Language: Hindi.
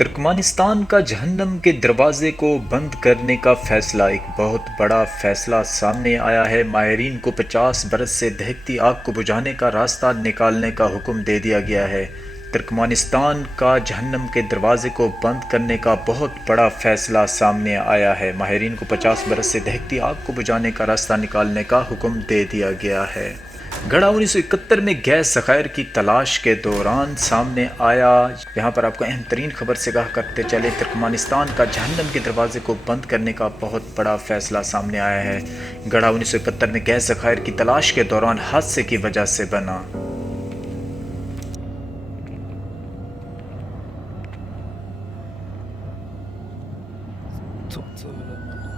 तुर्कमेनिस्तान का जहन्नम के दरवाजे को बंद करने का फैसला। एक बहुत बड़ा फैसला सामने आया है। माहिरीन को 50 बरस से दहकती आग को बुझाने का रास्ता निकालने का हुक्म दे दिया गया है। तुर्कमेनिस्तान का जहन्नम के दरवाजे को बंद करने का बहुत बड़ा फैसला सामने आया है। माहिरीन को 50 बरस से दहकती आग को बुझाने का रास्ता निकालने का हुक्म दे दिया गया है। गढ़ा 1971 में गैस ज़खायर की तलाश के दौरान सामने आया। यहाँ पर आपको अहम तरीन खबर से आगाह करते चले, तुर्कमेनिस्तान का जहन्नम के दरवाजे को बंद करने का बहुत बड़ा फैसला सामने आया है। गढ़ा 1971 में गैस ज़खायर की तलाश के दौरान हादसे की वजह से बना। Çok seviyorum.